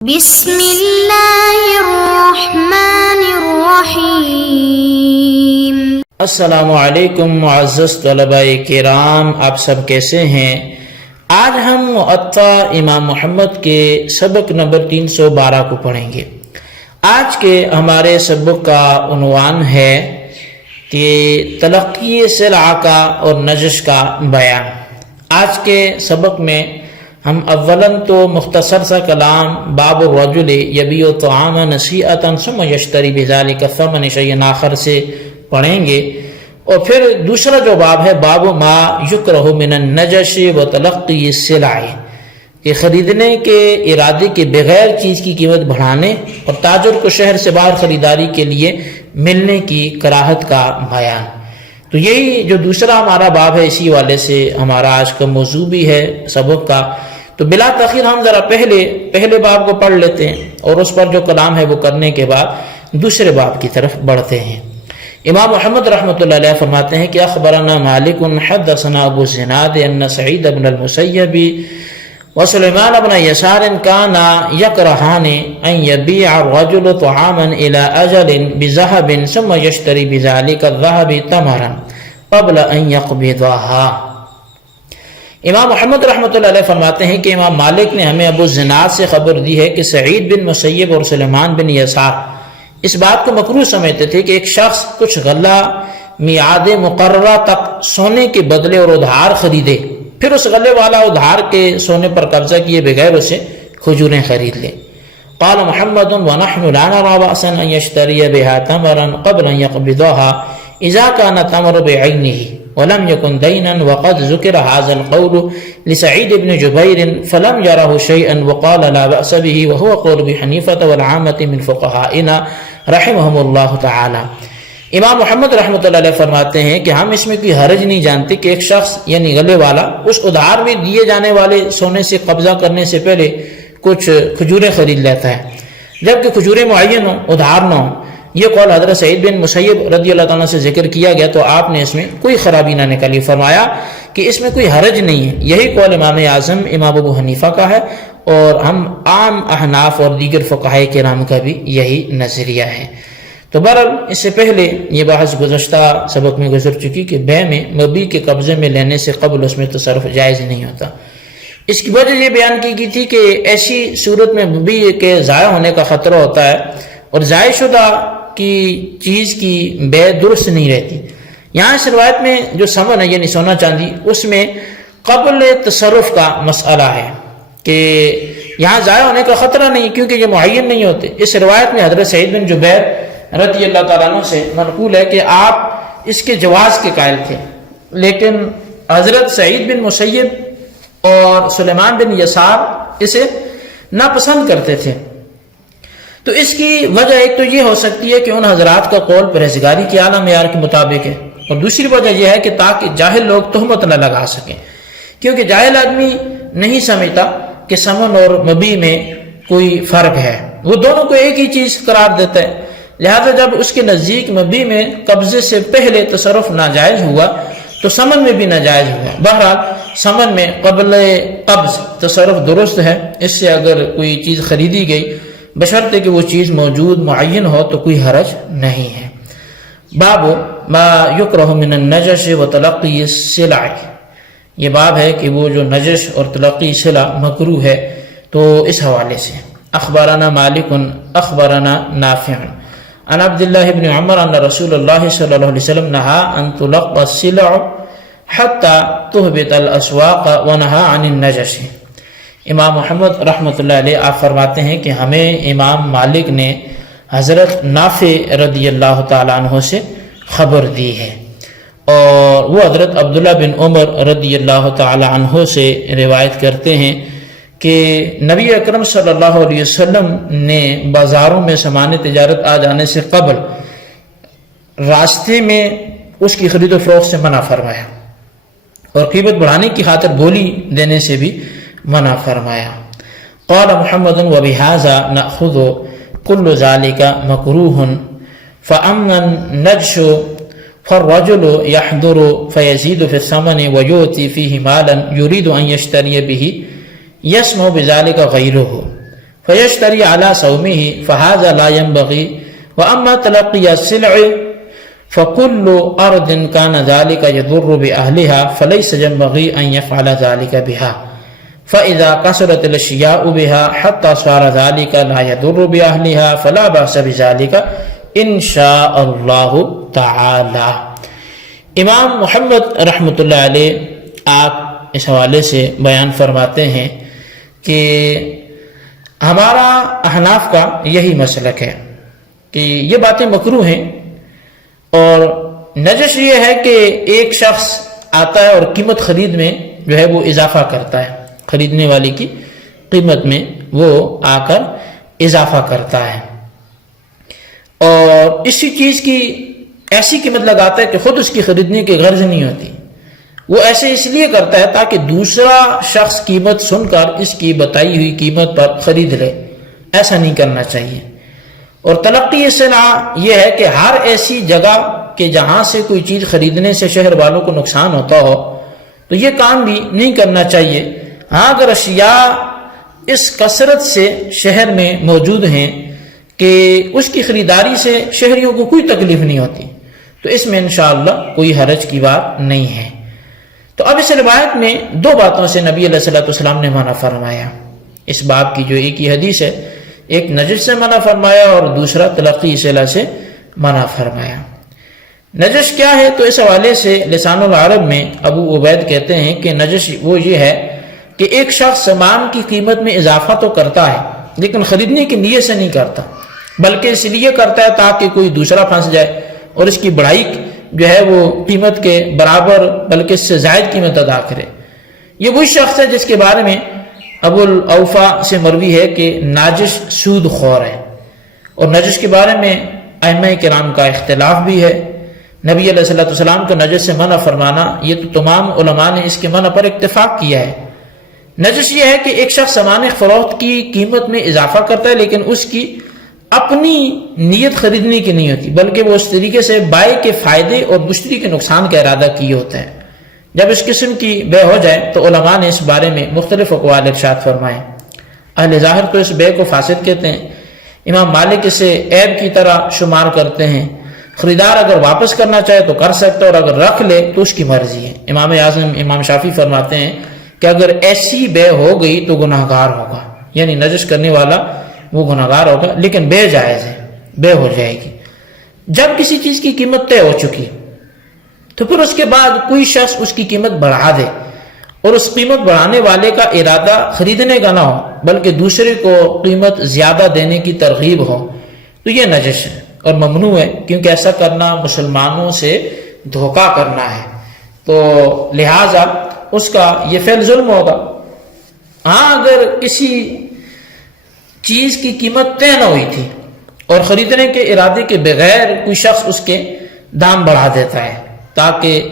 بسم اللہ الرحمن الرحیم۔ السلام علیکم معزز طلباء کرام، آپ سب کیسے ہیں؟ آج ہم معطا امام محمد کے سبق نمبر 312 کو پڑھیں گے۔ آج کے ہمارے سبق کا عنوان ہے کہ تلقی سلع کا اور نجش کا بیان۔ آج کے سبق میں ہم اولاً تو مختصر سا کلام باب الرجل یبیع الطعام نصیعۃ ثم یشتری بذلک الثمن شیئا آخر سے پڑھیں گے، اور پھر دوسرا جو باب ہے باب ما یکرہ من النجش و تلقی السلع، کہ خریدنے کے ارادے کے بغیر چیز کی قیمت بڑھانے اور تاجر کو شہر سے باہر خریداری کے لیے ملنے کی کراہت کا بیان۔ تو یہی جو دوسرا ہمارا باب ہے، اسی والے سے ہمارا آج کا موضوع بھی ہے سبق کا۔ تو بلا تاخیر ہم ذرا پہلے باب کو پڑھ لیتے ہیں، اور اس پر جو کلام ہے وہ کرنے کے بعد دوسرے باب کی طرف بڑھتے ہیں۔ امام محمد رحمۃ اللہ علیہ فرماتے ہیں کہ اخبرنا مالک حدثنا ابو الزناد ان سعید بن المسیب وسلیمان بن یسار کانا یکرہان ان یبیع الرجل طعاما الى اجل بذهب ثم یشتری بذلك الذهب تمرا قبل ان یقبضها۔ امام محمد رحمۃ اللہ علیہ فرماتے ہیں کہ امام مالک نے ہمیں ابو الزناد سے خبر دی ہے کہ سعید بن مسیب اور سلیمان بن یسار اس بات کو مکروہ سمجھتے تھے کہ ایک شخص کچھ غلہ میعاد مقررہ تک سونے کے بدلے اور ادھار خریدے، پھر اس غلے والا ادھار کے سونے پر قبضہ کیے بغیر اسے کھجوریں خرید لے۔ قال محمد ونحن لا نرى بأسا ان يشتري بها تمرا قبل ان يقبضها اذا كان التمر بعينه ولم يكن دينا، وقد ذكر هذا القول لسعيد بن جبير فلم يره شيئا وقال لا بأس به، وهو قول ابي حنيفة والعامة من فقهائنا رحمهم الله تعالى۔ امام محمد رحمۃ اللہ علیہ فرماتے ہیں کہ ہم اس میں کوئی حرج نہیں جانتے کہ ایک شخص یعنی غلے والا اس ادھار میں دیے جانے والے سونے سے قبضہ کرنے سے پہلے کچھ کھجوریں خرید لیتا ہے، جبکہ کھجوریں معین ہوں، ادھار نہ ہوں۔ یہ قول حضرت سعید بن مسیب رضی اللہ تعالیٰ سے ذکر کیا گیا تو آپ نے اس میں کوئی خرابی نہ نکالی، فرمایا کہ اس میں کوئی حرج نہیں ہے۔ یہی قول امام اعظم امام ابو حنیفہ کا ہے، اور ہم عام احناف اور دیگر فقہائے کرام کا بھی یہی نظریہ ہے۔ تو بہرحال اس سے پہلے یہ بحث گزشتہ سبق میں گزر چکی کہ بے میں مبی کے قبضے میں لینے سے قبل اس میں تصرف جائز نہیں ہوتا۔ اس کی وجہ یہ بیان کی گئی تھی کہ ایسی صورت میں مبی کے ضائع ہونے کا خطرہ ہوتا ہے، اور ضائع شدہ کی چیز کی بے درست نہیں رہتی۔ یہاں اس روایت میں جو ثمن ہے یعنی سونا چاندی، اس میں قبل تصرف کا مسئلہ ہے کہ یہاں ضائع ہونے کا خطرہ نہیں، کیونکہ یہ معین نہیں ہوتے۔ اس روایت میں حضرت سعید بن جبیر رضی اللہ تعالیٰ عنہ سے منقول ہے کہ آپ اس کے جواز کے قائل تھے، لیکن حضرت سعید بن مسیب اور سلیمان بن یسار اسے ناپسند کرتے تھے۔ تو اس کی وجہ ایک تو یہ ہو سکتی ہے کہ ان حضرات کا قول پرہیزگاری کے اعلیٰ معیار کے مطابق ہے، اور دوسری وجہ یہ ہے کہ تاکہ جاہل لوگ تہمت نہ لگا سکیں، کیونکہ جاہل آدمی نہیں سمجھتا کہ ثمن اور مبی میں کوئی فرق ہے، وہ دونوں کو ایک ہی چیز قرار دیتا ہے۔ لہذا جب اس کے نزدیک مبی میں قبضے سے پہلے تصرف ناجائز ہوا تو ثمن میں بھی ناجائز ہوا۔ بہرحال ثمن میں قبل قبض تصرف درست ہے، اس سے اگر کوئی چیز خریدی گئی بشرطے کہ وہ چیز موجود معین ہو تو کوئی حرج نہیں ہے۔ باب ما یکرہ من النجش و تلقی السلع، یہ باب ہے کہ وہ جو نجش اور تلقی سلع مکروہ ہے۔ تو اس حوالے سے اخبرنا مالک اخبرنا نافع عن عبد الله بن عمر ان رسول الله صلی اللہ علیہ وسلم نہا ان تلقى السلع حتى تهبط الاسواق ونہا عن النجش۔ امام محمد رحمۃ اللہ علیہ آپ فرماتے ہیں کہ ہمیں امام مالک نے حضرت نافع رضی اللہ تعالیٰ عنہ سے خبر دی ہے، اور وہ حضرت عبداللہ بن عمر رضی اللہ تعالیٰ عنہ سے روایت کرتے ہیں کہ نبی اکرم صلی اللہ علیہ وسلم نے بازاروں میں سامان تجارت آ جانے سے قبل راستے میں اس کی خرید و فروخت سے منع فرمایا، اور قیمت بڑھانے کی خاطر بولی دینے سے بھی منع فرمایا۔ قال محمد وبهذا نأخذ كل ذلك مكروه فأما النجش فالرجل يحضر فيزيد في الثمن ويؤتي فيه مالا يريد أن يشتري به يسمع بذلك غيره فيشتري على صومه فهذا لا ينبغي. وأما تلقي السلع فكل أرض كان ذلك يضر بأهلها فليس ينبغي أن يفعل ذلك بها، فإذا كثرت الأشياء بها حتى صار ذلك لا يضر بأهلها فلا بأس بذلك إن شاء الله تعالی. امام محمد رحمۃ اللہ علیہ آپ اس حوالے سے بیان فرماتے ہیں کہ ہمارا احناف کا یہی مسلک ہے کہ یہ باتیں مکروہ ہیں، اور نجش یہ ہے کہ ایک شخص آتا ہے اور قیمت خرید میں جو ہے وہ اضافہ کرتا ہے، خریدنے والی کی قیمت میں وہ آ کر اضافہ کرتا ہے، اور اسی چیز کی ایسی قیمت لگاتا ہے کہ خود اس کی خریدنے کی غرض نہیں ہوتی. وہ ایسے اس لیے کرتا ہے تاکہ دوسرا شخص قیمت سن کر اس کی بتائی ہوئی قیمت پر خرید لے. ایسا نہیں کرنا چاہیے. اور تلقی صنع یہ ہے کہ ہر ایسی جگہ کہ جہاں سے کوئی چیز خریدنے سے شہر والوں کو نقصان ہوتا ہو تو یہ کام بھی نہیں کرنا چاہیے. ہاں اگر اشیاء اس کثرت سے شہر میں موجود ہیں کہ اس کی خریداری سے شہریوں کو کوئی تکلیف نہیں ہوتی تو اس میں انشاءاللہ کوئی حرج کی بات نہیں ہے. تو اب اس روایت میں دو باتوں سے نبی علیہ الصلوۃ والسلام نے منع فرمایا. اس باب کی جو ایک ہی حدیث ہے، ایک نجش سے منع فرمایا اور دوسرا تلقی صلہ سے منع فرمایا. نجش کیا ہے؟ تو اس حوالے سے لسان العرب میں ابو عبید کہتے ہیں کہ نجش وہ یہ ہے کہ ایک شخص سامان کی قیمت میں اضافہ تو کرتا ہے لیکن خریدنے کی نیت سے نہیں کرتا، بلکہ اس لیے کرتا ہے تاکہ کوئی دوسرا پھنس جائے اور اس کی بڑھائی جو ہے وہ قیمت کے برابر بلکہ اس سے زائد قیمت ادا کرے. یہ وہی شخص ہے جس کے بارے میں ابو الاوفا سے مروی ہے کہ ناجش سود خور ہے. اور نجش کے بارے میں ائمہ کرام کا اختلاف بھی ہے. نبی علیہ الصلوۃ والسلام کو نجش سے منع فرمانا یہ تو تمام علماء نے اس کے منع پر اتفاق کیا ہے. نجش یہ ہے کہ ایک شخص سامان فروخت کی قیمت میں اضافہ کرتا ہے لیکن اس کی اپنی نیت خریدنے کی نہیں ہوتی، بلکہ وہ اس طریقے سے بائع کے فائدے اور مشتری کے نقصان کا ارادہ کیے ہوتا ہے. جب اس قسم کی بے ہو جائے تو علماء نے اس بارے میں مختلف اقوال ارشاد فرمائے. اہل ظاہر تو اس بے کو فاسد کہتے ہیں. امام مالک اسے عیب کی طرح شمار کرتے ہیں. خریدار اگر واپس کرنا چاہے تو کر سکتا ہے اور اگر رکھ لے تو اس کی مرضی ہے. امام اعظم امام شافعی فرماتے ہیں کہ اگر ایسی بے ہو گئی تو گناہگار ہوگا، یعنی نجش کرنے والا وہ گناہگار ہوگا، لیکن بے جائز ہے، بے ہو جائے گی. جب کسی چیز کی قیمت طے ہو چکی تو پھر اس کے بعد کوئی شخص اس کی قیمت بڑھا دے اور اس قیمت بڑھانے والے کا ارادہ خریدنے کا نہ ہو بلکہ دوسرے کو قیمت زیادہ دینے کی ترغیب ہو تو یہ نجش ہے اور ممنوع ہے، کیونکہ ایسا کرنا مسلمانوں سے دھوکہ کرنا ہے. تو لہٰذا اس کا یہ فعل ظلم ہوگا. ہاں اگر کسی چیز کی قیمت طے نہ ہوئی تھی اور خریدنے کے ارادے کے بغیر کوئی شخص اس کے دام بڑھا دیتا ہے تاکہ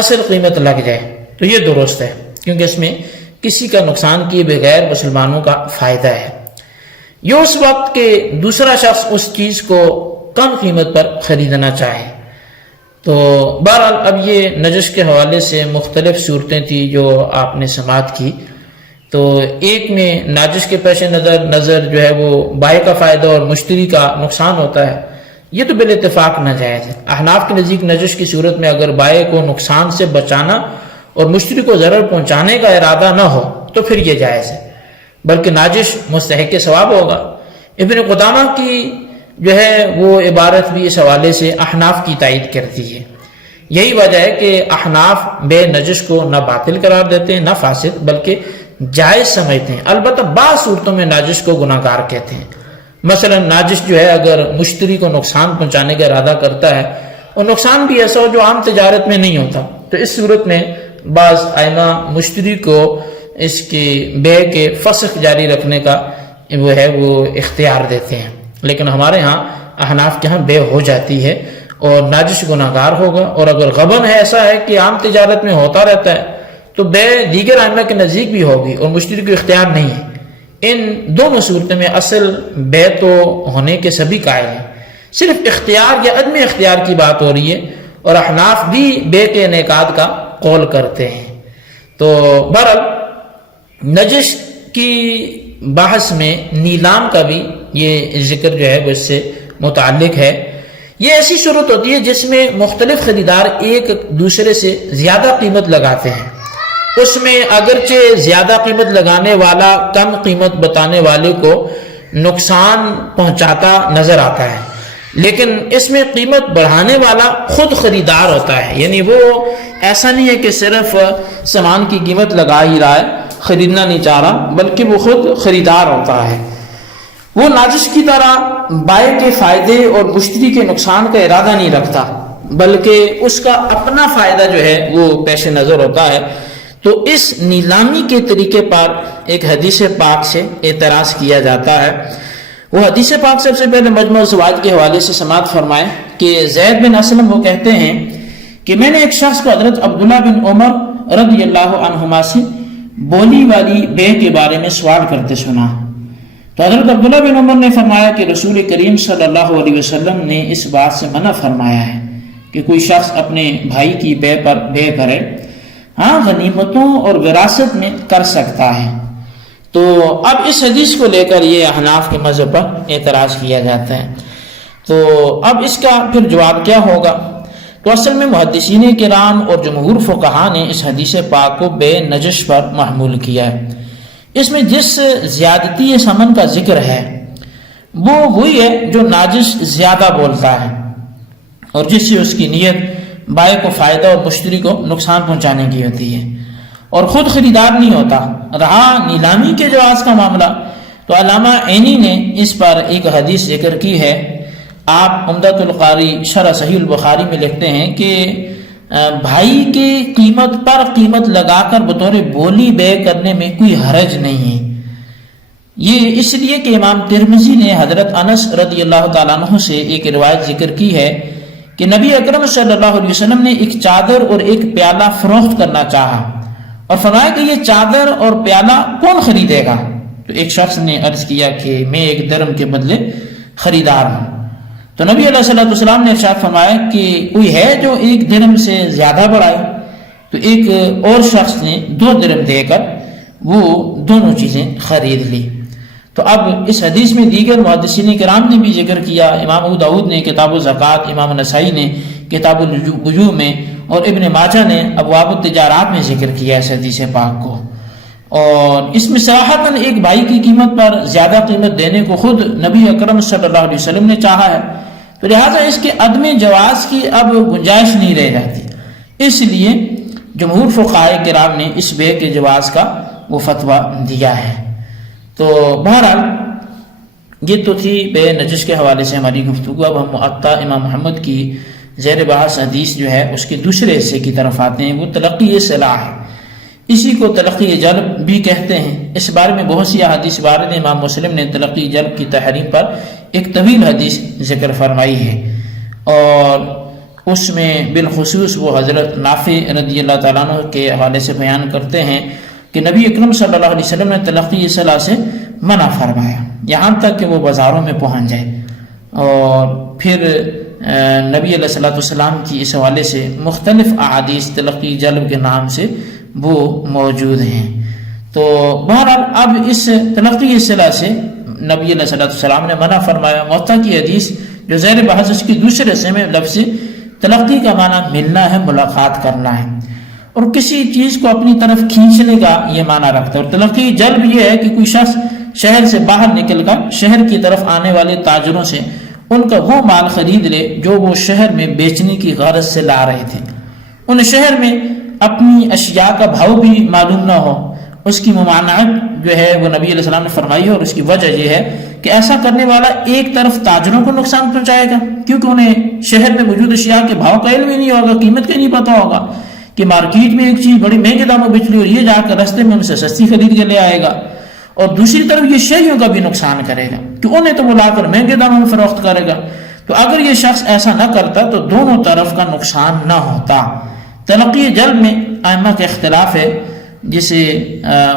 اصل قیمت لگ جائے تو یہ درست ہے، کیونکہ اس میں کسی کا نقصان کیے بغیر مسلمانوں کا فائدہ ہے. یہ اس وقت کہ دوسرا شخص اس چیز کو کم قیمت پر خریدنا چاہے. تو بہرحال اب یہ نجش کے حوالے سے مختلف صورتیں تھیں جو آپ نے سماعت کی. تو ایک میں ناجش کے پیش نظر جو ہے وہ بائع کا فائدہ اور مشتری کا نقصان ہوتا ہے، یہ تو بالاتفاق ناجائز ہے. احناف کے نزدیک نجش کی صورت میں اگر بائع کو نقصان سے بچانا اور مشتری کو ضرر پہنچانے کا ارادہ نہ ہو تو پھر یہ جائز ہے، بلکہ ناجش مستحق ثواب ہوگا. ابن قدامہ کی جو ہے وہ عبارت بھی اس حوالے سے احناف کی تائید کرتی ہے. یہی وجہ ہے کہ احناف بے نجش کو نہ باطل قرار دیتے ہیں نہ فاسد بلکہ جائز سمجھتے ہیں. البتہ بعض صورتوں میں ناجش کو گناہگار کہتے ہیں. مثلا ناجش جو ہے اگر مشتری کو نقصان پہنچانے کا ارادہ کرتا ہے اور نقصان بھی ایسا ہو جو عام تجارت میں نہیں ہوتا تو اس صورت میں بعض ائمہ مشتری کو اس کی بے کے فسخ جاری رکھنے کا وہ ہے وہ اختیار دیتے ہیں. لیکن ہمارے ہاں احناف کے ہاں بے ہو جاتی ہے اور ناجش گناہگار ہوگا. اور اگر غبن ہے ایسا ہے کہ عام تجارت میں ہوتا رہتا ہے تو بے دیگر ائمہ کے نزدیک بھی ہوگی اور مشتری کو اختیار نہیں ہے. ان دونوں صورتوں میں اصل بے تو ہونے کے سبھی قائل ہیں، صرف اختیار یا عدم اختیار کی بات ہو رہی ہے اور احناف بھی بے کے انعقاد کا قول کرتے ہیں. تو بہرحال نجش کی بحث میں نیلام کا بھی یہ ذکر جو ہے وہ اس سے متعلق ہے۔ یہ ایسی صورت ہوتی ہے جس میں مختلف خریدار ایک دوسرے سے زیادہ قیمت لگاتے ہیں، اس میں اگرچہ زیادہ قیمت لگانے والا کم قیمت بتانے والے کو نقصان پہنچاتا نظر آتا ہے، لیکن اس میں قیمت بڑھانے والا خود خریدار ہوتا ہے، یعنی وہ ایسا نہیں ہے کہ صرف سامان کی قیمت لگا ہی رہا ہے، خریدنا نہیں چاہ رہا، بلکہ وہ خود خریدار ہوتا ہے۔ وہ ناجش کی طرح بائع کے فائدے اور مشتری کے نقصان کا ارادہ نہیں رکھتا، بلکہ اس کا اپنا فائدہ جو ہے وہ پیش نظر ہوتا ہے۔ تو اس نیلامی کے طریقے پر ایک حدیث پاک سے اعتراض کیا جاتا ہے۔ وہ حدیث پاک سب سے پہلے مجموع الزواج کے حوالے سے سماعت فرمائے کہ زید بن اسلم وہ کہتے ہیں کہ میں نے ایک شخص کو حضرت عبداللہ بن عمر رضی اللہ عنہما سے بولی والی بے کے بارے میں سوال کرتے سنا، تو حضرت عبداللہ بن عمر نے فرمایا کہ رسول کریم صلی اللہ علیہ وسلم نے اس بات سے منع فرمایا ہے کہ کوئی شخص اپنے بھائی کی بے پر بے کرے، ہاں غنیمتوں اور وراثت میں کر سکتا ہے۔ تو اب اس حدیث کو لے کر یہ احناف کے مذہب پر اعتراض کیا جاتا ہے، تو اب اس کا پھر جواب کیا ہوگا؟ تو اصل میں محدثین کرام اور جمہور فقہا نے اس حدیث پاک کو بے نجش پر محمول کیا ہے۔ اس میں جس زیادتی ثمن کا ذکر ہے وہ وہی ہے جو ناجش زیادہ بولتا ہے اور جس سے اس کی نیت بائع کو فائدہ اور مشتری کو نقصان پہنچانے کی ہوتی ہے اور خود خریدار نہیں ہوتا۔ رہا نیلامی کے جواز کا معاملہ، تو علامہ عینی نے اس پر ایک حدیث ذکر کی ہے۔ آپ عمدۃ القاری شرح صحیح البخاری میں لکھتے ہیں کہ بھائی کے قیمت پر قیمت لگا کر بطور بولی بے کرنے میں کوئی حرج نہیں ہے۔ یہ اس لیے کہ امام ترمذی نے حضرت انس رضی اللہ تعالیٰ عنہ سے ایک روایت ذکر کی ہے کہ نبی اکرم صلی اللہ علیہ وسلم نے ایک چادر اور ایک پیالہ فروخت کرنا چاہا اور فرمایا کہ یہ چادر اور پیالہ کون خریدے گا؟ تو ایک شخص نے عرض کیا کہ میں ایک درم کے بدلے خریدار ہوں۔ تو نبی علیہ الصلوۃ والسلام نے ارشاد فرمایا کہ کوئی ہے جو ایک درم سے زیادہ بڑھائے؟ تو ایک اور شخص نے 2 درم دے کر وہ دونوں چیزیں خرید لی۔ تو اب اس حدیث میں دیگر محدثین کرام نے بھی ذکر کیا، امام ابو داؤد نے کتاب الزکوٰۃ، امام نسائی نے کتاب البیوع میں اور ابن ماجہ نے ابواب التجارات میں ذکر کیا اس حدیث پاک کو، اور اس میں صراحتاً ایک بھائی کی قیمت پر زیادہ قیمت دینے کو خود نبی اکرم صلی اللہ علیہ وسلم نے چاہا ہے، تو لہٰذا اس کے عدم جواز کی اب گنجائش نہیں رہ جاتی۔ اس لیے جمہور فقہاء کرام نے اس بے کے جواز کا وہ فتویٰ دیا ہے۔ تو بہرحال یہ تو تھی بے نجش کے حوالے سے ہماری گفتگو۔ اب ہم معطا امام محمد کی زیر بحث حدیث جو ہے اس کے دوسرے حصے کی طرف آتے ہیں، وہ تلقی صلاح ہے، اسی کو تلقی جلب بھی کہتے ہیں۔ اس بارے میں بہت سی احادیث وارد ہیں۔ امام مسلم نے تلقی جلب کی تحریم پر ایک طویل حدیث ذکر فرمائی ہے، اور اس میں بالخصوص وہ حضرت نافع رضی اللہ تعالیٰ عنہ کے حوالے سے بیان کرتے ہیں کہ نبی اکرم صلی اللہ علیہ وسلم نے تلقی صلاح سے منع فرمایا یہاں تک کہ وہ بازاروں میں پہنچ جائے، اور پھر نبی علیہ الصلوۃ والسلام کی اس حوالے سے مختلف احادیث تلقی جلب کے نام سے وہ موجود ہیں۔ تو بہرحال اب اس تلقی صلاح سے نبی علیہ الصلوۃ والسلام نے منع فرمایا۔ معطا کی حدیث جو زیر بحث اس کی دوسرے حصے میں لفظ تلقی کا معنی ملنا ہے، ملاقات کرنا ہے، اور کسی چیز کو اپنی طرف کھینچنے کا یہ معنی رکھتا ہے۔ اور تلقی جلب یہ ہے کہ کوئی شخص شہر سے باہر نکل کر شہر کی طرف آنے والے تاجروں سے ان کا وہ مال خرید لے جو وہ شہر میں بیچنے کی غرض سے لا رہے تھے، ان شہر میں اپنی اشیاء کا بھاؤ بھی معلوم نہ ہو، اس کی ممانعت جو ہے وہ نبی علیہ السلام نے فرمائی ہے، اور اس کی وجہ یہ ہے کہ ایسا کرنے والا ایک طرف تاجروں کو نقصان پہنچائے گا، کیونکہ انہیں شہر میں موجود اشیاء کے بھاؤ کا علم ہی نہیں ہوگا، قیمت کا نہیں پتہ ہوگا کہ مارکیٹ میں ایک چیز بڑی مہنگے داموں بچ رہی اور یہ جا کر رستے میں ان سے سستی خرید کے لے آئے گا، اور دوسری طرف یہ شہریوں کا بھی نقصان کرے گا کہ انہیں تو وہ لا کر مہنگے داموں میں فروخت کرے گا۔ تو اگر یہ شخص ایسا نہ کرتا تو دونوں طرف کا نقصان نہ ہوتا۔ تلقی جلب میں ائمہ کا اختلاف ہے، جسے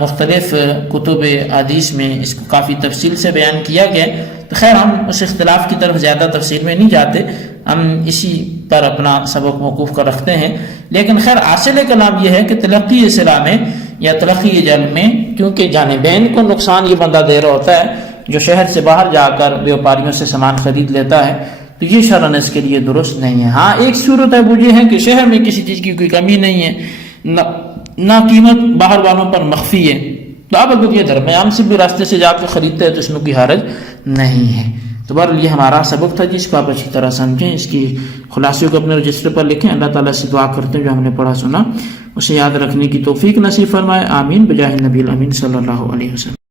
مختلف کتب حدیث میں اس کو کافی تفصیل سے بیان کیا گیا، تو خیر ہم اس اختلاف کی طرف زیادہ تفصیل میں نہیں جاتے، ہم اسی پر اپنا سبق موقوف کر رکھتے ہیں۔ لیکن خیر حاصل کلام یہ ہے کہ تلقی اصطلاح میں یا ترقی جلب میں، کیونکہ جانبین کو نقصان یہ بندہ دے رہا ہوتا ہے جو شہر سے باہر جا کر بیوپاریوں سے سامان خرید لیتا ہے، تو یہ شرعاً اس کے لیے درست نہیں ہے۔ ہاں ایک صورت ہے وہ یہ ہے کہ شہر میں کسی چیز کی کوئی کمی نہیں ہے، نہ قیمت باہر والوں پر مخفی ہے، تو اب اگر یہ درمیان سے بھی راستے سے جا کے خریدتے ہیں تو اس میں کوئی حرج نہیں ہے۔ تو بہرحال یہ ہمارا سبق تھا جس کو آپ اچھی طرح سمجھیں، اس کی خلاصے کو اپنے رجسٹر پر لکھیں۔ اللہ تعالیٰ سے دعا کرتے ہیں جو ہم نے پڑھا سنا اسے یاد رکھنے کی توفیق نصیب فرمائے، آمین بجاہ النبی الامین صلی اللہ علیہ وسلم۔